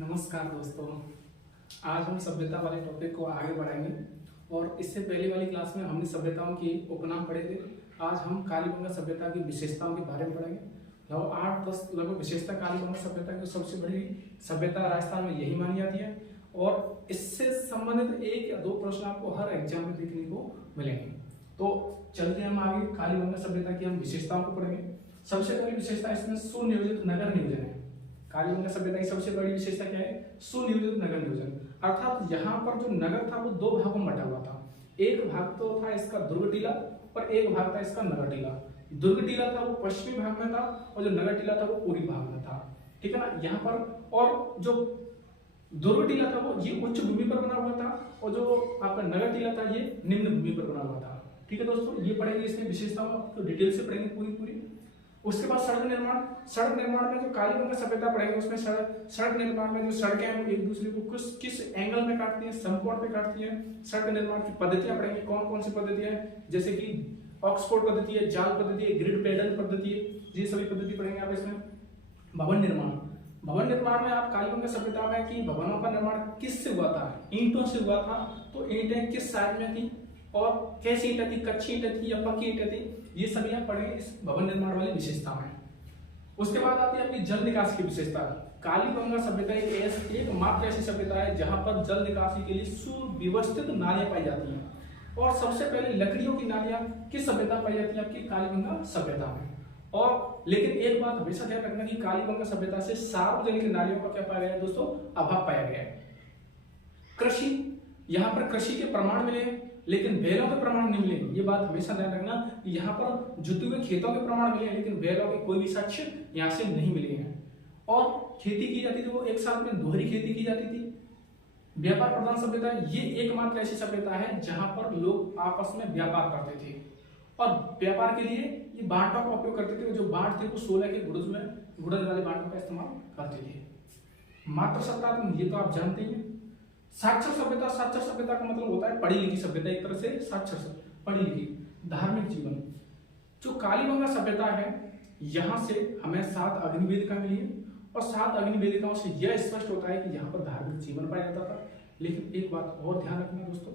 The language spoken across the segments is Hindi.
नमस्कार दोस्तों। आज हम सभ्यता वाले टॉपिक को आगे बढ़ाएंगे और इससे पहले वाली क्लास में हमने सभ्यताओं की उपनाम पढ़े थे। आज हम कालीबंगा सभ्यता की विशेषताओं के बारे में पढ़ेंगे। लगभग 8-10 लगभग विशेषता कालीबंगा सभ्यता की सबसे बड़ी सभ्यता राजस्थान में यही मानी जाती है और इससे संबंधित 1 या 2 प्रश्न आपको हर एग्जाम में देखने को मिलेंगे। तो चलते हम आगे कालीबंगा सभ्यता की हम विशेषताओं को पढ़ेंगे। सबसे पहली विशेषता इसमें सुनियोजित नगर नियोजन है। कालीबंगा सभ्यता की सबसे बड़ी विशेषता क्या है? सुनियोजित नगर नियोजन। अर्थात यहाँ पर जो नगर था वो 2 भागों में बटा हुआ था। एक भाग तो था इसका दुर्ग टीला और एक भाग था इसका नगर टीला। दुर्ग टीला था वो पश्चिमी भाग में था और जो नगर टीला था वो पूर्वी भाग में था। ठीक है ना। यहाँ पर और जो दुर्ग टीला था वो ये उच्च भूमि पर बना हुआ था और जो आपका नगर टीला था ये निम्न भूमि पर बना हुआ था। ठीक है दोस्तों, ये पढ़ेंगे, इसमें विशेषताओं को डिटेल से पढ़ेंगे पूरी। उसके बाद सड़क निर्माण में जो कालीबंगा सभ्यता पढ़ेंगे उसमें सड़क निर्माण में जो सड़कें हैं वो एक दूसरे को किस एंगल में काटती हैं, समकोण पे काटती हैं। सड़क निर्माण की पद्धतियां पढ़ेंगे, कौन कौन सी पद्धतियां हैं, जैसे कि ऑक्सफोर्ड पद्धति है, जाल पद्धति है, ग्रिड पैडल पद्धति है, ये सभी पद्धति पढ़ेंगे आप इसमें। भवन निर्माण में आप कालीबंगा सभ्यता में कि भवनों का निर्माण किससे हुआ था? ईंटों से हुआ था। तो ईंटें किस साइज में थी और कैसी ईंटें थी, कच्ची ईंटें थी या पक्की ईंटें थी, ये सभी आप पढ़ेंगे इस भवन निर्माण वाली विशेषता में। उसके बाद आती है आपकी जल निकासी की विशेषता। कालीबंगा सभ्यता एक मात्र ऐसी सभ्यता है जहां पर जल निकासी के लिए सुव्यवस्थित नालियां पाई जाती हैं। और सबसे पहले लकड़ियों की नालियां किस सभ्यता पाई जाती है? आपकी कालीबंगा सभ्यता में। और लेकिन एक बात हमेशा ध्यान रखना कि कालीबंगा सभ्यता से सार्वजनिक नालियों का क्या पाया गया है दोस्तों? अभाव पाया गया है। कृषि, यहाँ पर कृषि के प्रमाण मिले लेकिन बैलों के प्रमाण नहीं मिले। ये बात हमेशा ध्यान रखना कि यहाँ पर जुते हुए खेतों के प्रमाण मिले लेकिन बैलों के कोई भी साक्ष्य यहाँ से नहीं मिले हैं। और खेती की जाती थी वो एक साथ में दोहरी खेती की जाती थी। व्यापार प्रधान सभ्यता, ये एकमात्र ऐसी सभ्यता है जहां पर लोग आपस में व्यापार करते थे और व्यापार के लिए ये बांटों का उपयोग करते थे। जो बांट थे वो 16 के गुड़ज वाले बांटों का इस्तेमाल करते थे। मात्र सत्ता, ये तो आप जानते ही हैं। साक्षर सभ्यता का मतलब होता है पढ़ी लिखी सभ्यता, एक तरह से साक्षर पढ़ी लिखी। धार्मिक जीवन, जो कालीबंगा सभ्यता है यहाँ से हमें 7 अग्निवेदिका मिली है और 7 अग्निवेदिकाओं से यह स्पष्ट होता है कि यहाँ पर धार्मिक जीवन पाया जाता था। लेकिन एक बात और ध्यान रखना दोस्तों,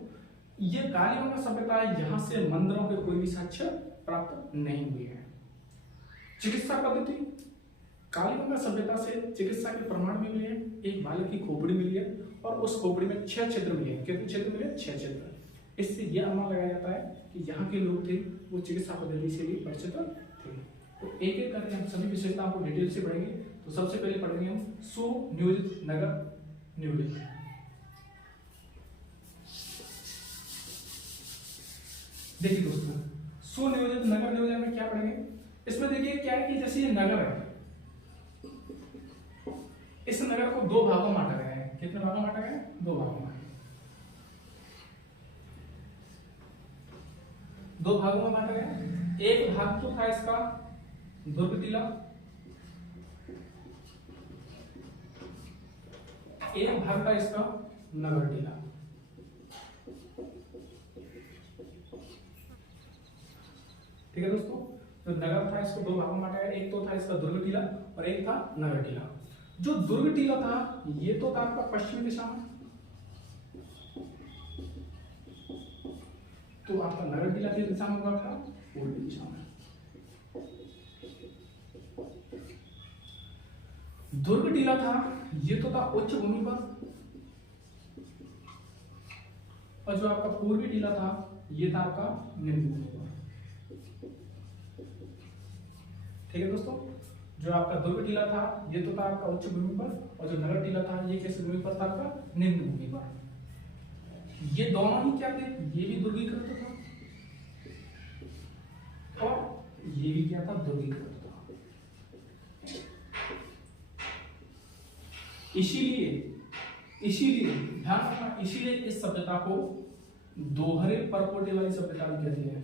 ये कालीबंगा सभ्यता है यहाँ से मंदिरों के कोई भी साक्ष्य प्राप्त नहीं हुए हैं। चिकित्सा पद्धति, कालीबंगा सभ्यता से चिकित्सा के प्रमाण भी मिले हैं। एक बालक की खोपड़ी मिली है और उस खोपड़ी में 6 छिद्र मिले हैं। कितने छिद्र मिले? 6 छिद्र। इससे यह अनुमान लगाया जाता है कि यहाँ के लोग थे वो चिकित्सा पद्धति से भी परिचित थे। तो एक एक करके हम सभी विशेषताओं को डिटेल से पढ़ेंगे। तो सबसे पहले पढ़ेंगे हम सुनियोजित नगर नियोजन। देखिए दोस्तों, सुनियोजित नगर नियोजन में क्या पढ़ेंगे? इसमें देखिए क्या है कि जैसे ये नगर है, इस नगर को 2 भागों में बांटा गया है। कितने भागों में बांटा गया है? 2 भागों में। 2 भागों में बांटा गया है। एक भाग तो था इसका दुर्ग टीला, एक भाग था इसका नगर टीला। ठीक है दोस्तों, जो नगर था इसको 2 भागों में बांटा गया। एक तो था इसका दुर्ग टीला और एक था नगर टीला। जो दुर्ग टीला था ये तो था आपका पश्चिमी दिशा में, तो आपका नगर टीला किस दिशा में होगा? पूर्वी दिशा में। दुर्ग टीला था ये तो था उच्च भूमि पर और जो आपका पूर्वी टीला था ये था आपका निम्न भूमि पर। ठीक है दोस्तों, जो आपका दुर्ग टीला था ये तो था आपका उच्च भूमि पर और जो नगर टीला था ये किस भूमि पर था? आपका निम्न भूमि पर। ये दोनों ही क्या थे? ये भी दुर्गीकृत था और ये भी क्या था? दुर्गीकृत था। इसीलिए ध्यान रखना, इसीलिए इस सभ्यता को दोहरे परपोटे वाली सभ्यता भी कहते हैं।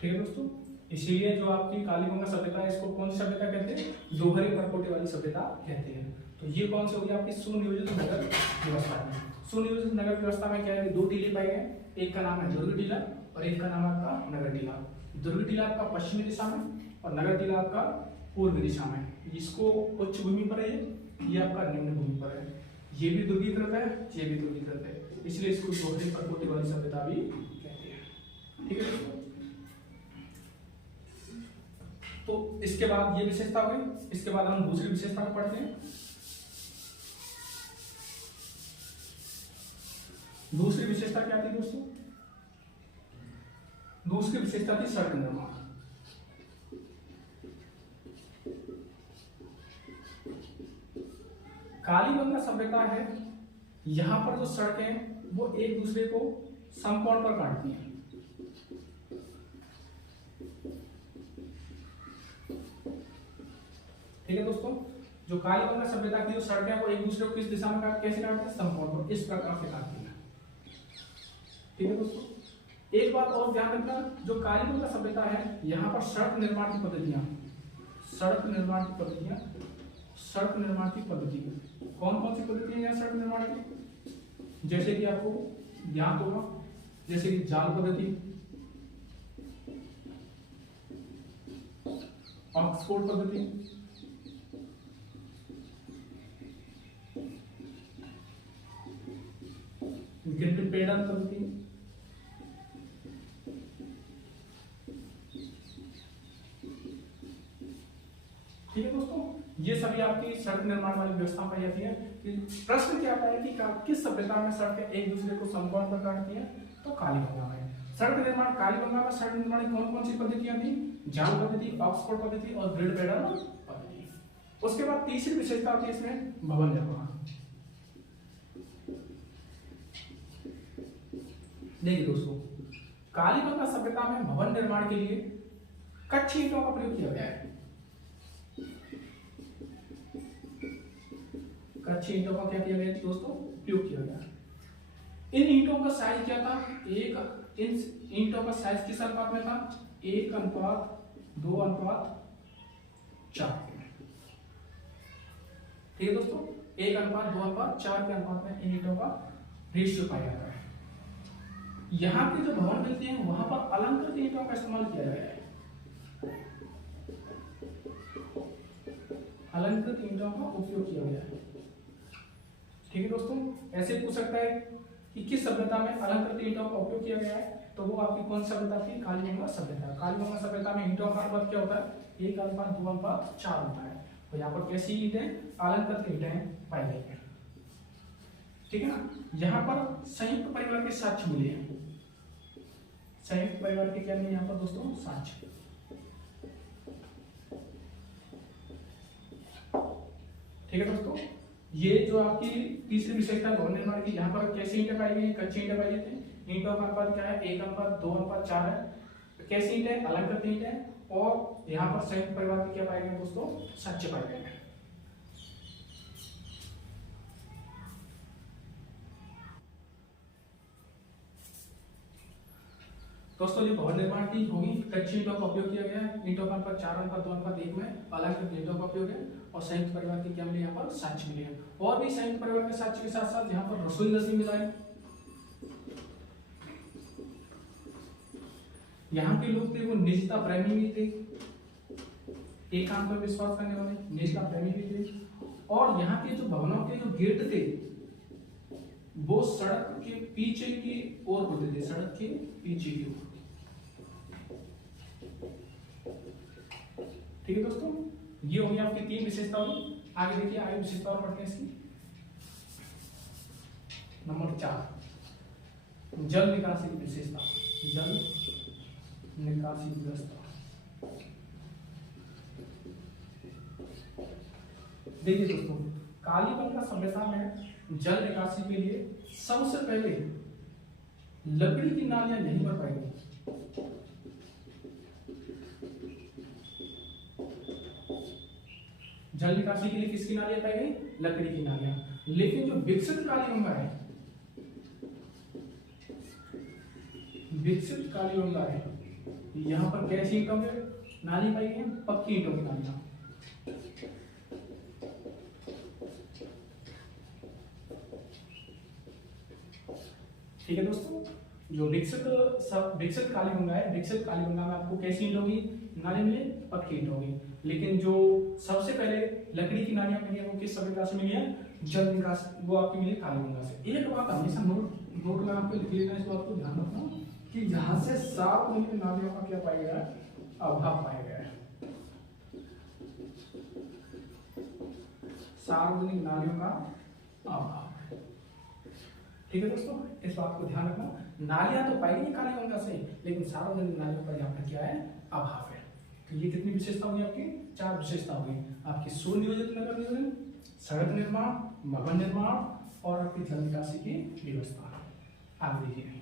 ठीक है दोस्तों, इसीलिए जो आपकी कालीबंगा सभ्यता है इसको कौन सी सभ्यता कहते हैं? दोहरे परपोटे वाली सभ्यता कहते हैं। तो ये कौन सी होगी? आपकी सुनियोजित नगर व्यवस्था में। सुनियोजित नगर व्यवस्था में क्या है? 2 टीले पाए गए। एक का नाम है दुर्ग टीला और एक का नाम है आपका नगर टीला। दुर्ग टीला आपका पश्चिमी दिशा में और नगर टीला आपका पूर्व दिशा में। इसको उच्च भूमि पर है, ये आपका निम्न भूमि पर है। ये भी दुर्गीकृत है, ये भी दुर्गीकृत है, इसलिए इसको दोहरे प्रकोष्ठ वाली सभ्यता भी कहते हैं। ठीक है दोस्तों, तो इसके बाद ये विशेषता हो गई। इसके बाद हम दूसरी विशेषता को पढ़ते हैं। दूसरी विशेषता क्या थी दोस्तों? दूसरी विशेषता थी सड़क निर्माण। कालीबंगा सभ्यता है, यहां पर जो सड़कें वो एक दूसरे को समकोण पर काटती हैं। ठीक है दोस्तों, जो कालीबंगा सभ्यता की जो सड़कें वो एक दूसरे को किस दिशा में कैसे काटते हैं? समकोण पर, इस प्रकार से काटती हैं। ठीक है दोस्तों, एक बात और ध्यान रखना, जो कालीबंगा सभ्यता है यहाँ पर सड़क निर्माण की पद्धतियां कौन कौन सी पद्धतियां यहाँ सड़क निर्माण की? जैसे कि आपको ज्ञात होगा, जैसे कि जाल पद्धति, ऑक्सफोर्ड पद्धति, ग्रिटेन पद्धति, ठीक है दोस्तों, ये सभी आपकी सड़क निर्माण वाली व्यवस्था पाई जाती है। प्रश्न क्या आता है कि किस सभ्यता में सड़कें एक दूसरे को समकोण पर काटती हैं? तो कालीबंगा में। सड़क निर्माण, कालीबंगा में सड़क निर्माण की कौन कौन सी पद्धतियां थी? जाल पद्धति, ऑक्सफोर्ड पद्धति और ग्रिड पैटर्न पद्धति। उसके बाद तीसरी विशेषता होती है इसमें भवन निर्माण। देखिए दोस्तों, कालीबंगा सभ्यता में भवन निर्माण के लिए कच्ची ईंटों का प्रयोग किया गया है। कच्ची ईंटों का क्या किया गया दोस्तों? उपयोग किया गया। इन ईंटों का साइज क्या था? इन ईंटों का साइज किस अनुपात में था? 1:2:4। ठीक है दोस्तों, 1:2:4 के अनुपात में इन ईंटों का रेशियो पाया जाता है। यहाँ के जो भवन मिलते हैं वहां पर अलंकृत ईंटों का इस्तेमाल किया गया है। अलंकृत ईंटों का उपयोग किया गया है। ठीक है दोस्तों, ऐसे पूछ सकता है कि किस सभ्यता में अलंकृत ईंटों का उपयोग किया गया है? तो वो आपकी कौन सी सभ्यता थी? कालीबंगा सभ्यता। कालीबंगा सभ्यता में ईंटों का अनुपात क्या होता है? 1:2:4 होता है। तो यहाँ पर कैसी ईंटें? अलंकृत ईंटें पाई गई है। ठीक है ना, यहाँ पर संयुक्त परिवार के साक्ष्य मिले हैं। संयुक्त परिवार के क्या मिले यहाँ पर दोस्तों? साक्ष्य। ठीक है दोस्तों, ये जो आपकी तीसरी विशेषता भवन निर्माण की, यहाँ पर कैसी ईंटें पाई गई? कच्ची ईंटें पाई जाती हैं। ईंटों का अनुपात क्या है? 1:2:4 है। कैसी ईंटें? अलंकृत ईंटें। और यहाँ पर संयुक्त परिवार के क्या पाए गए दोस्तों? साक्ष्य पाए गए हैं। दोस्तों, जो भवन निर्माण की होगी, कच्ची ईंटों का उपयोग किया गया है। ईंटों का अनुपात 4:2:1 में अलंकृत ईंटों का उपयोग है। और संयुक्त परिवार के क्या मिले? यहाँ पर साक्ष्य मिले हैं। और भी संयुक्त परिवार के साक्ष्य के साथ साथ यहाँ पर रसोई गैस भी मिला है। यहाँ के लोग थे वो निजता प्रेमी भी थे, एकांत पर विश्वास करने वाले, निजता प्रेमी भी थे। और यहाँ के जो भवनों के जो गेट थे वो सड़क के पीछे की ओर होते थे, सड़क के पीछे की ओर। ठीक है दोस्तों, ये हो गया आपकी 3 विशेषताएं। आगे देखिए, आगे विशेषताएं पढ़ते हैं इसकी। नंबर 4, जल निकासी की विशेषता। जल निकासी व्यवस्था। देखिए दोस्तों, कालीबंगा सभ्यता में जल निकासी के लिए सबसे पहले लकड़ी की नालियां नहीं बन पाई। जल निकासी के लिए किसकी नालियां पाई गई? लकड़ी की नालियां। लेकिन जो विकसित कालीबंगा है, विकसित कालीबंगा है, यहां पर कैसी ईंटों की नाली पाई गई? पक्की ईंटों की नालियां। ठीक है दोस्तों, जो विकसित कालीबंगा है, विकसित कालीबंगा में आपको कैसी ईंट होगी, नाली मिली, पक्की ईंट होगी। लेकिन जो सबसे पहले लकड़ी की नालियां मिली है वो किस सभ्यता से मिली है, जल निकास, वो आपकी मिली कालीबंगा से। एक बात हमेशा नोट में आपको लिख लेना, इस बात को ध्यान रखना कि यहाँ से सार्वजनिक नालियों का क्या पाया गया है, अभाव पाया गया है। सार्वजनिक नालियों का अभाव, ठीक है दोस्तों, इस बात को ध्यान रखना। नालियां तो पाई नहीं कालीबंगा से, लेकिन सार्वजनिक नालियों का यहाँ पर क्या है, अभाव है। तो ये कितनी विशेषता होगी आपकी, 4 विशेषता होगी आपकी, सुनियोजित नगर नियोजन, सड़क निर्माण, भवन निर्माण और आपकी जल निकासी की व्यवस्था। आगे देखिए,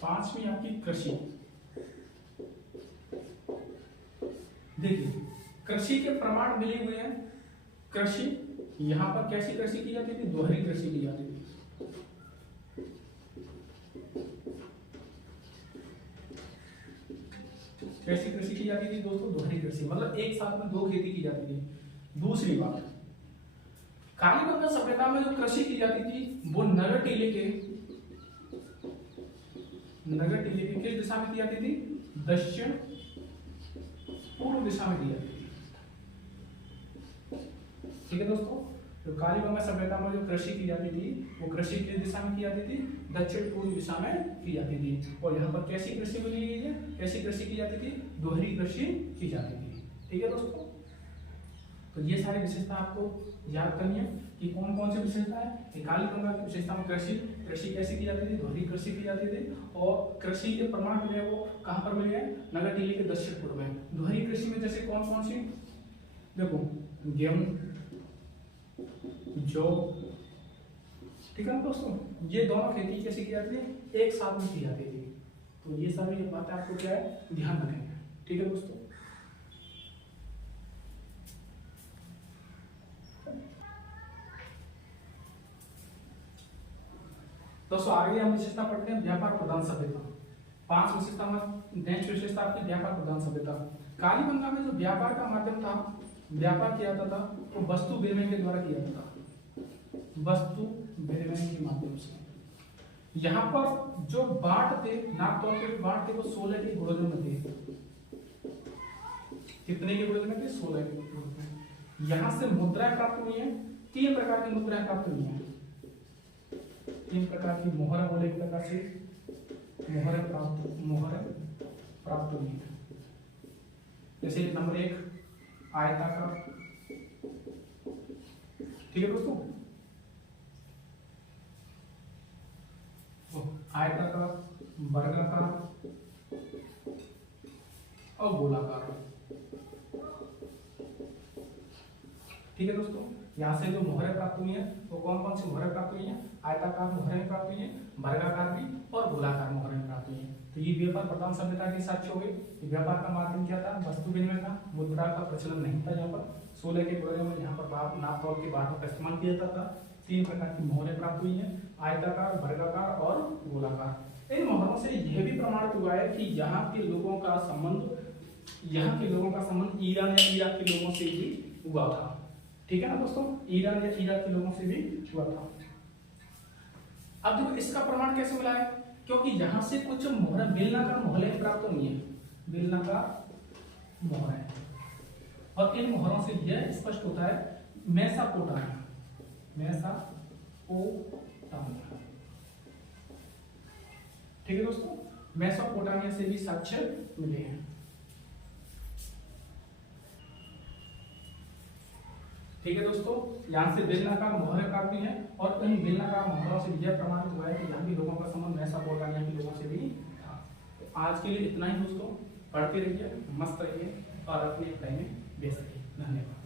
पांचवी आपकी कृषि। देखिए कृषि के प्रमाण मिले हुए हैं। कृषि यहां पर कैसी कृषि की जाती थी, दोहरी कृषि की जाती थी। कैसी कृषि की जाती थी दोस्तों, दोहरी कृषि, मतलब एक साथ में 2 खेती की जाती थी। दूसरी बात, कालीबंगा सभ्यता में जो कृषि की जाती थी वो नगर टीले के किस दिशा में की जाती थी, दक्षिण पूर्व दिशा में की जाती थी। ठीक है दोस्तों, तो कालीबंगा सभ्यता में जो कृषि की जाती थी वो कृषि किस दिशा में की जाती थी, दक्षिण पूर्व दिशा में की जाती थी। और यहाँ पर कैसी कृषि मिली है, कैसी कृषि की जाती थी, दोहरी कृषि की जाती थी। ठीक है दोस्तों, तो ये सारी विशेषता आपको याद करनी है कि कौन कौन सी विशेषता है। कालीबंगा की विशेषता में कृषि कैसी की जाती थी, दोहरी कृषि की जाती थी। और कृषि के प्रमाण मिले वो कहाँ पर मिले हैं, नगर टीले के दक्षिण पूर्व में। दोहरी कृषि में जैसे कौन कौन सी, देखो गेहूं, जौ, ठीक है ना दोस्तों, ये दोनों खेती कैसी की जाती थी, एक साथ में की जाती थी। तो ये सारी बातें आपको क्या है, ध्यान रखेंगे। ठीक है दोस्तों, आगे हम विशेषता पढ़ते हैं, व्यापार प्रधान सभ्यता। 5 विशेषता में नेक्स्ट विशेषता आपकी व्यापार प्रधान सभ्यता। कालीबंगा में जो व्यापार का माध्यम था, व्यापार किया जाता था तो वस्तु विनिमय के द्वारा किया जाता था, वस्तु विनिमय के माध्यम से। यहाँ पर जो बाट थे, नाप तौल के बाट थे, वो 16 के गुणों में थे। कितने के गुणों में थे, 16 के गुणों में। यहाँ से मुद्राएं प्राप्त हुई है, 3 प्रकार की मुद्राएं प्राप्त हुई है। 3 प्रकार की मोहर बोले, एक प्रकार से मोहर प्राप्त हुई है। जैसे नंबर 1 आयताकार, ठीक है दोस्तों, आयताकार, वर्गाकार और गोलाकार। ठीक है दोस्तों, यहाँ से जो मोहरें प्राप्त हुई है वो कौन कौन सी मोहरें प्राप्त हुई है, आयताकार मोहरें प्राप्त हुई है, वर्गाकार भी और गोलाकार मोहरें प्राप्त हुई है। तो ये व्यापार प्रधान सभ्यता के साक्ष्य हो गए। व्यापार का माध्यम क्या था, वस्तु विनिमय था, मुद्रा का प्रचलन नहीं था। यहाँ पर 16 के गुणों में यहाँ पर नाप तौल के बाटों का इस्तेमाल किया जाता था। 3 प्रकार की मोहरें प्राप्त हुई है, आयताकार, वर्गाकार और गोलाकार। इन मोहरों से यह भी प्रमाणित हुआ है कि यहाँ के लोगों का संबंध ईरान या इराक के लोगों से भी हुआ था। ठीक है ना दोस्तों, ईरान या इराक के लोगों से भी हुआ था। अब देखो इसका प्रमाण कैसे मिला है, क्योंकि यहां से कुछ मोहरें बेलनाकार मोहरें प्राप्त हुई है, बेलनाकार मोहरें, और इन मोहरों से यह स्पष्ट होता है मेसोपोटामिया, ठीक है दोस्तों, मेसोपोटामिया से भी साक्ष्य मिले हैं। ठीक है दोस्तों, यहाँ से बेलनाकार मोहरें प्राप्त हुई है और इन बेलनाकार मोहरों से यह प्रमाणित हुआ है कि यहाँ के लोगों का संबंध मेसोपोटामिया के लोगों से भी था। तो आज के लिए इतना ही दोस्तों, पढ़ते रहिए, मस्त रहिए और अपनी पढ़ाई में व्यस्त रहिए। धन्यवाद।